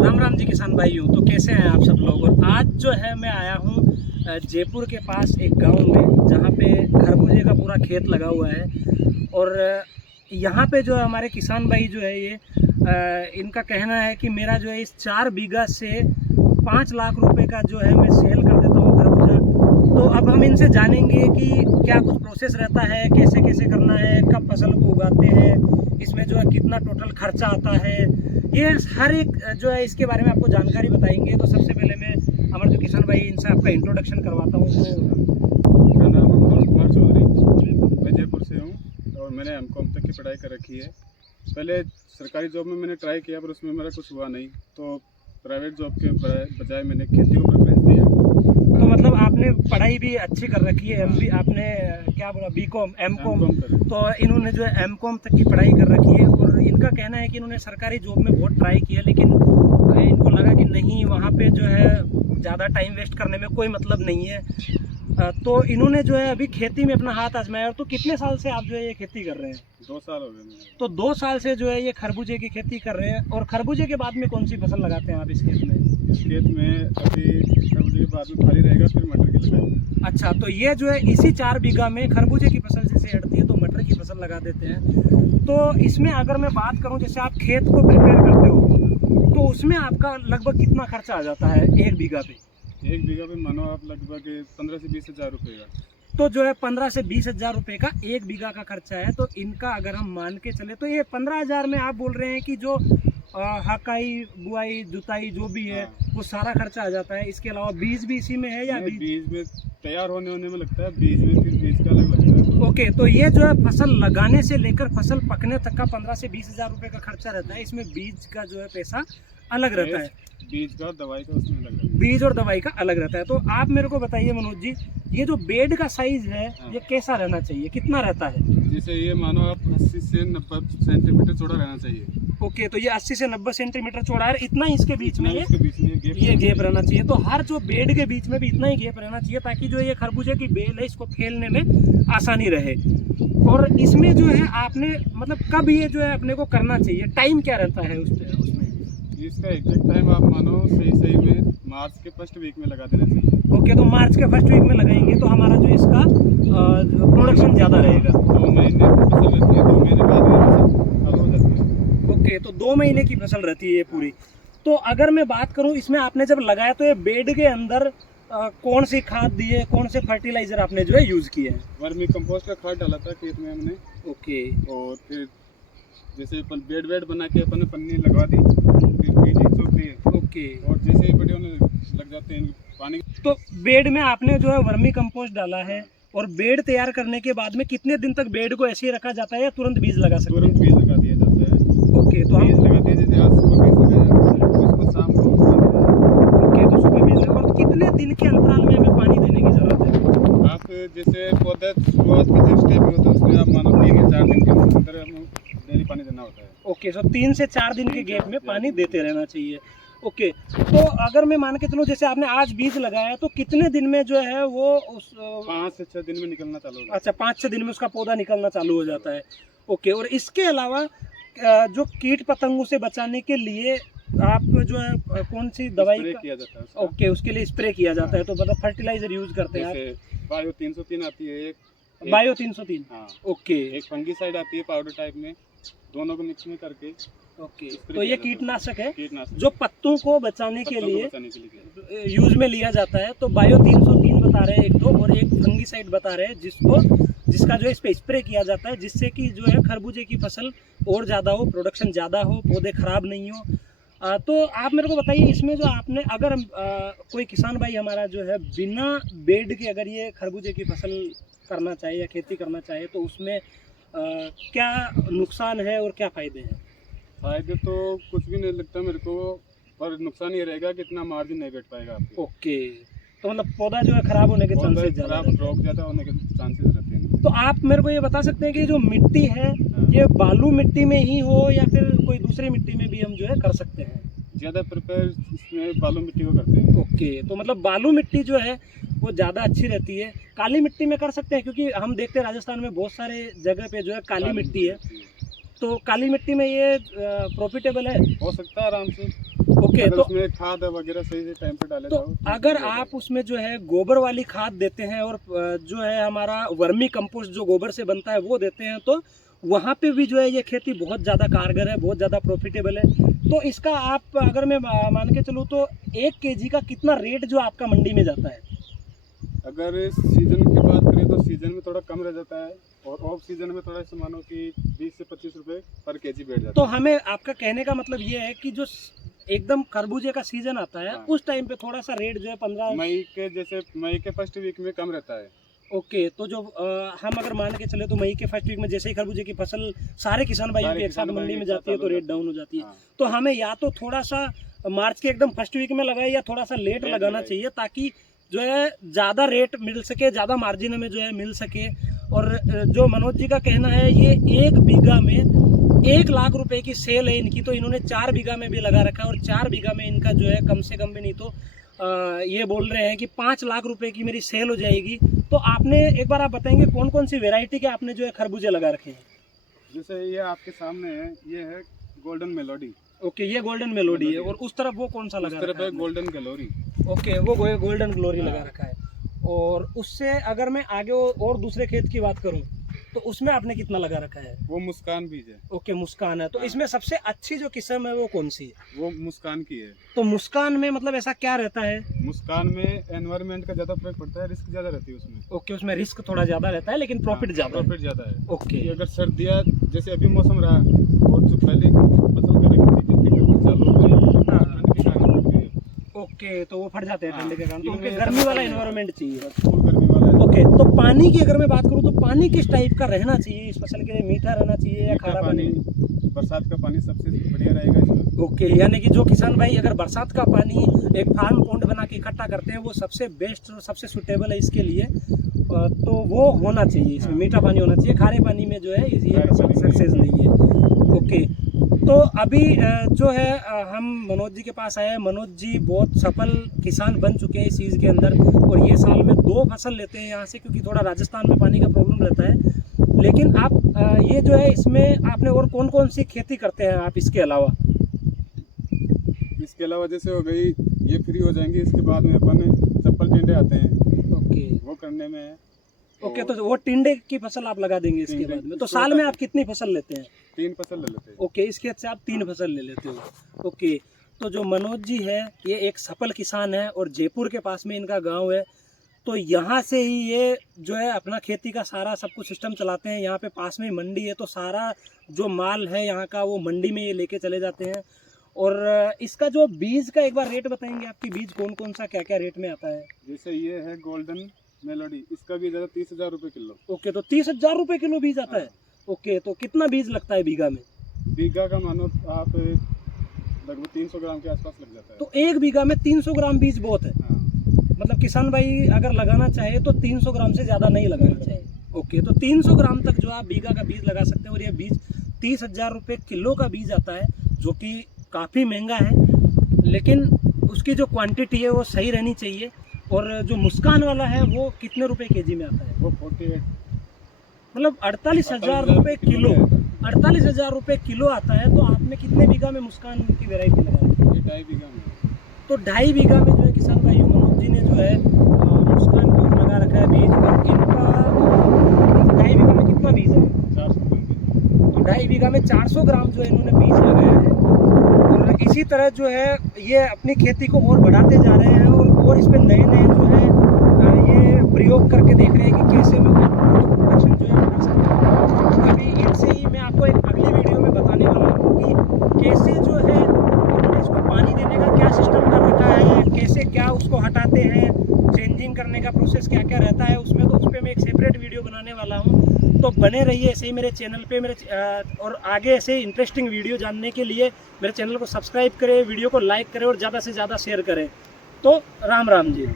राम राम जी किसान भाइयों। तो कैसे हैं आप सब लोग। और आज जो है मैं आया हूँ जयपुर के पास एक गांव में, जहाँ पे खरबूजे का पूरा खेत लगा हुआ है। और यहाँ पे जो हमारे किसान भाई जो है ये इनका कहना है कि मेरा जो है इस 4 बीघा से 5 लाख रुपए का जो है मैं सेल कर देता हूँ खरबूजा। तो अब हम इनसे जानेंगे कि क्या कुछ प्रोसेस रहता है, कैसे कैसे करना है, कब फसल को उगाते हैं, इसमें जो है कितना टोटल खर्चा आता है, ये हर एक जो है इसके बारे में आपको जानकारी बताएंगे। तो सबसे पहले मैं हमारे जो किसान भाई इनसे आपका इंट्रोडक्शन करवाता हूँ। मेरा नाम है मनोज कुमार चौधरी, मैं जयपुर से हूँ और मैंने एमकॉम तक की पढ़ाई कर रखी है। पहले सरकारी जॉब में मैंने ट्राई किया पर उसमें मेरा कुछ हुआ नहीं, तो प्राइवेट जॉब के बजाय मैंने खेती को प्रेफरेंस दिया। तो मतलब आपने पढ़ाई भी अच्छी कर रखी है, एम भी आपने क्या बोला, बीकॉम एमकॉम। तो इन्होंने जो है एमकॉम तक की पढ़ाई कर रखी है और इनका कहना है कि इन्होंने सरकारी जॉब में बहुत ट्राई किया, लेकिन इनको लगा कि नहीं, वहाँ पे जो है ज़्यादा टाइम वेस्ट करने में कोई मतलब नहीं है। तो इन्होंने जो है अभी खेती में अपना हाथ आजमाया। तो कितने साल से आप जो है ये खेती कर रहे हैं? 2 साल हो गए मुझे। तो 2 साल से जो है ये खरबूजे की खेती कर रहे हैं। और खरबूजे के बाद में कौन सी फसल लगाते हैं आप इस खेत में? इस खेत में अभी खरबूजे के बाद में खाली रहेगा, फिर मटर की लगाएंगे। अच्छा, तो ये जो है इसी 4 बीघा में खरबूजे की फसल जैसे हटती है तो मटर की फसल लगा देते हैं। तो इसमें अगर मैं बात करूं, जैसे आप खेत को प्रिपेयर करते हो तो उसमें आपका लगभग कितना खर्चा आ जाता है 1 बीघा पे? 1 बीघा पे मानो आप लगभग 15 से 20 हज़ार रुपये का। तो जो है 15 से 20 हज़ार रुपये का 1 बीघा का खर्चा है। तो इनका अगर हम मान के चले तो ये 15 हज़ार में आप बोल रहे हैं कि जो हकाई, बुआई, जुताई जो भी है वो सारा खर्चा आ जाता है। इसके अलावा बीज भी इसी में है या बीज में तैयार होने में लगता है, बीज में फिर बीज का अलग लगता है। ओके, तो ये जो है फसल लगाने से लेकर फसल पकने तक का 15 से 20 हज़ार रुपये का खर्चा रहता है। इसमें बीज का जो है पैसा अलग रहता है, बीज का दवाई का उसमें अलग रहता है। बीज और दवाई का अलग रहता है। तो आप मेरे को बताइए मनोज जी, ये जो बेड का साइज है ये कैसा रहना चाहिए, कितना रहता है? जैसे ये मानो आप 80 से 90 सेंटीमीटर चौड़ा रहना चाहिए। ओके, तो ये 80 से 90 सेंटीमीटर चौड़ा है, इतना ही इसके बीच में इसके बीच में ये गैप रहना चाहिए। तो हर जो बेड के बीच में भी इतना ही गैप रहना चाहिए, ताकि जो ये खरबूजे की बेल है इसको फैलने में आसानी रहे। और इसमें जो है आपने मतलब कब ये जो है अपने को करना चाहिए, टाइम क्या रहता है उसमें? इसका एग्जैक्ट टाइम आप मानो सही में मार्च के फर्स्ट वीक में लगा देना चाहिए। ओके, तो मार्च के फर्स्ट वीक में लगाएंगे तो हमारा जो इसका प्रोडक्शन ज़्यादा रहेगा। 2 महीने फसल रहती है, 2 महीने बाद में फसल चालू हो जाती है। ओके, तो 2 महीने की फसल रहती है ये पूरी। तो अगर मैं बात करूं, इसमें आपने जब लगाया तो ये बेड के अंदर कौन सी खाद दी है, कौन से फर्टिलाइजर आपने जो है यूज़ किए हैं? वर्मी कंपोस्ट का खाद डाला था खेत में हमने। ओके, और फिर जैसे बेड वेड बना के अपन ने पन्नी लगवा दी, फिर बीज चोक दिए। ओके, और जैसे ही बड़े होने लग जाते हैं पानी। तो बेड में आपने जो है वर्मी कंपोस्ट डाला है। और बेड तैयार करने के बाद में कितने दिन तक बेड को ऐसे ही रखा जाता है या तुरंत बीज लगा सकते हैं? तुरंत बीज लगा दिया जाता है। ओके, तो बीज हम लगा दिए, जैसे आज सुबह बीज लगाया तो इसको शाम को ओके, तो सुबह बीज लगा। और कितने दिन के अंतराल में हमें पानी देने की जरूरत है? आप जैसे पौधा शुरुआत के जो स्टेप में होता है उसमें आप मानो 3 या 4 दिन के अंदर डेली पानी देना होता है। ओके, तो 3 से 4 दिन के गैप में पानी देते रहना चाहिए। ओके, तो अगर मैं मान के चलूँ, जैसे आपने आज बीज लगाया तो कितने दिन में जो है वो उस 5 से 6 दिन में निकलना चालू होगा। अच्छा, 5-6 दिन में उसका पौधा निकलना चालू हो जाता है। ओके, और इसके अलावा जो कीट पतंगों से बचाने के लिए आप जो है कौन सी दवाई स्प्रे का? किया जाता है उसका। ओके, उसके लिए स्प्रे किया जाता है। तो मतलब फर्टिलाइजर यूज करते हैं जैसे बायो 303 आती है एक बायो 303। हाँ, ओके, एक फंगीसाइड आती है पाउडर टाइप में, दोनों को मिक्स में करके। ओके, तो ये कीटनाशक है कीटनाशक जो पत्तों को बचाने के पत्तों को लिए बचाने के लिए यूज में लिया जाता है। तो बायो 303 बता रहे हैं एक तो, और एक फंगीसाइड बता रहे हैं जिसका जो है इस पे स्प्रे किया जाता है, जिससे कि जो है खरबूजे की फसल और ज़्यादा हो, प्रोडक्शन ज़्यादा हो, पौधे खराब नहीं हो। तो आप मेरे को बताइए, इसमें जो आपने अगर कोई किसान भाई हमारा जो है बिना बेड के अगर ये खरबूजे की फसल करना चाहे या खेती करना चाहे तो उसमें क्या नुकसान है और क्या फ़ायदे हैं? फायदे तो कुछ भी नहीं लगता मेरे को, पर नुकसान ये रहेगा कि इतना मार्जिन नहीं बैठ पाएगा आपको। ओके, तो मतलब पौधा जो है खराब होने के चांसेस ज़्यादा खराब रहते हैं। रोग ज़्यादा होने के चांसेस रहते हैं। तो आप मेरे को ये बता सकते हैं कि जो मिट्टी है ये बालू मिट्टी में ही हो या फिर कोई दूसरी मिट्टी में भी हम जो है कर सकते हैं? ज़्यादा प्रिपेयर इसमें बालू मिट्टी को करते हैं। ओके, तो मतलब बालू मिट्टी जो है वो ज़्यादा अच्छी रहती है। काली मिट्टी में कर सकते हैं, क्योंकि हम देखते हैं राजस्थान में बहुत सारे जगह पे जो है काली मिट्टी है। तो काली मिट्टी में ये प्रॉफिटेबल है? हो सकता है आराम से। ओके, अगर तो उसमें खाद वगैरह सही से टाइम पे डाले तो जाओ, अगर आप उसमें जो है गोबर वाली खाद देते हैं और जो है हमारा वर्मी कंपोस्ट जो गोबर से बनता है वो देते हैं, तो वहाँ पे भी जो है ये खेती बहुत ज़्यादा कारगर है, बहुत ज़्यादा प्रॉफिटेबल है। तो इसका आप अगर मैं मान के चलूँ तो 1 केजी का कितना रेट जो आपका मंडी में जाता है? अगर सीजन की बात करें तो सीजन में थोड़ा कम रह जाता है, और ऑफ सीजन में थोड़ा ऐसे मानो कि 20 से 25 रुपए पर केजी बैठ जाता तो है। हमें आपका कहने का मतलब ये है कि जो एकदम खरबूजे का सीजन आता है, हाँ। उस टाइम पे थोड़ा सा रेट जो है 15। मई के फर्स्ट वीक में कम रहता है। ओके, तो जो हम अगर मान के चले तो मई के फर्स्ट वीक में जैसे ही खरबूजे की फसल सारे किसान भाइयों की एक साथ मंडी में जाती है तो रेट डाउन हो जाती है। हाँ। तो हमें या तो थोड़ा सा मार्च के एकदम फर्स्ट वीक में लगाए या थोड़ा सा लेट लेट लगाना लगाए। चाहिए, ताकि जो है ज़्यादा रेट मिल सके, ज़्यादा मार्जिन में जो है मिल सके। और जो मनोज जी का कहना है, ये 1 बीघा में 1 लाख रुपए की सेल है इनकी, तो इन्होंने 4 बीघा में भी लगा रखा है, और 4 बीघा में इनका जो है कम से कम भी नहीं तो ये बोल रहे हैं कि 5 लाख रुपए की मेरी सेल हो जाएगी। तो आपने एक बार आप बताएंगे कौन कौन सी वेराइटी के आपने जो है खरबूजे लगा रखे हैं? जैसे ये आपके सामने है, ये है गोल्डन मेलोडी। ओके, ये गोल्डन मेलोडी है, और उस तरफ वो कौन सा उस लगा तरफ रखा है है? गोल्डन गलोरी। ओके, वो गोल्डन ग्लोरी हाँ। लगा रखा है। और उससे अगर मैं आगे और दूसरे खेत की बात करूं तो उसमें आपने कितना लगा रखा है? वो मुस्कान बीज है। ओके, मुस्कान है। तो हाँ। इसमें सबसे अच्छी जो किस्म है वो कौन सी है? वो मुस्कान की है। तो मुस्कान में मतलब ऐसा क्या रहता है? मुस्कान में एनवायरनमेंट का ज्यादा फर्क पड़ता है, रिस्क ज्यादा रहती है उसमें। ओके, उसमें रिस्क थोड़ा ज्यादा रहता है लेकिन प्रॉफिट ज्यादा है। प्रॉफिट ज्यादा है। ओके, कि अगर सर्दियाँ जैसे अभी मौसम रहा, और जो पहले फसल कर रखी थी जिनकी खरबूज चालू हो गई, हाँ। ठंड के कारण फट गई। ओके, तो वो फट जाते हैं हाँ, ठंडे के कारण, तो इनमें उनके ऐसा गर्मी वाला नहीं है। एनवायरनमेंट चाहिए। फुल गर्मी वाला है। ओके, तो पानी की अगर मैं बात करूँ तो पानी किस टाइप का रहना चाहिए इस फसल के लिए? मीठा रहना चाहिए या मीठा खारा पानी? बरसात का पानी सबसे बढ़िया रहेगा इसमें। ओके, यानी कि जो किसान भाई अगर बरसात का पानी एक फार्म पॉन्ड बना के इकट्ठा करते हैं, वो सबसे बेस्ट और सबसे सुटेबल है इसके लिए। तो वो होना चाहिए, इसमें हाँ। मीठा पानी होना चाहिए। खारे पानी में जो है ये खारे पानी में सक्सेस नहीं है। ओके, तो अभी जो है हम मनोज जी के पास आए हैं। मनोज जी बहुत सफल किसान बन चुके हैं इस चीज़ के अंदर, और ये साल में 2 फसल लेते हैं यहाँ से, क्योंकि थोड़ा राजस्थान में पानी का प्रॉब्लम रहता है। लेकिन आप ये जो है इसमें आपने और कौन कौन सी खेती करते हैं आप इसके अलावा? इसके अलावा जैसे हो गई, ये फ्री हो जाएंगे, इसके बाद में अपन चप्पल टिंडे आते हैं, ओके वो करने में है। ओके, तो वो टिंडे की फसल आप लगा देंगे इसके टिंडे, बाद में। तो इसको साल में लगा आप कितनी फसल लेते हैं? 3 फसल ले लेते हैं। ओके, इस खेत से आप 3 फसल ले लेते हो। ओके, तो जो मनोज जी है ये एक सफल किसान है, और जयपुर के पास में इनका गांव है। तो यहाँ से ही ये जो है अपना खेती का सारा सब कुछ सिस्टम चलाते हैं। यहाँ पे पास में मंडी है, तो सारा जो माल है यहाँ का वो मंडी में ये लेके चले जाते हैं। और इसका जो बीज का एक बार रेट बताएंगे, आपकी बीज कौन कौन सा क्या क्या रेट में आता है? जैसे ये है गोल्डन मेलोडी, इसका भी ज़्यादा 30,000 रुपये किलो। ओके, तो 30,000 रुपये किलो बीज आता है। ओके, तो कितना बीज लगता है बीघा में? बीघा का मानो आप लगभग 300 ग्राम के आसपास लग जाता है। तो 1 बीघा में 300 ग्राम बीज बहुत है। हाँ। मतलब किसान भाई अगर लगाना चाहे तो 300 ग्राम से ज़्यादा नहीं लगाना चाहिए। ओके, तो 300 ग्राम तक जो आप बीघा का बीज लगा सकते हैं, और ये बीज 30,000 रुपये किलो का बीज आता है, जो कि काफ़ी महंगा है। लेकिन उसकी जो क्वांटिटी है वो सही रहनी चाहिए। और जो मुस्कान वाला है वो कितने रुपए केजी में आता है? वो 48 मतलब 48,000 रुपये किलो। 48,000 रुपये किलो आता है। तो आपने कितने बीघा में मुस्कान की वैरायटी लगा रखी है? ये 2.5 बीघा में। तो 2.5 बीघा में जो है किसान भाइयों मनोज जी ने जो है मुस्कान का लगा रखा है बीज। और इनका 2.5 बीघा में कितना बीज है? 400 ग्राम के। तो 2.5 बीघा में 400 ग्राम जो है इन्होंने बीज लगाया है। और इसी तरह जो है ये अपनी खेती को और बढ़ाते जा रहे हैं, और इस पे नए नए जो है ये प्रयोग करके देख रहे हैं कि कैसे मैं प्रोडक्शन जो है बढ़ा सकता हूँ। अभी इनसे ही मैं आपको एक अगली वीडियो में बताने वाला हूँ कि कैसे जो है इन्होंने इसको पानी देने का क्या सिस्टम कर रखा है, कैसे क्या उसको हटाते हैं, चेंजिंग करने का प्रोसेस क्या क्या रहता है उसमें। तो उस पर मैं एक सेपरेट वीडियो बनाने वाला हूँ। तो बने रहिए ऐसे ही मेरे चैनल पे। और आगे ऐसे इंटरेस्टिंग वीडियो जानने के लिए मेरे चैनल को सब्सक्राइब करें, वीडियो को लाइक करें और ज़्यादा से ज़्यादा शेयर करें। तो राम राम जी।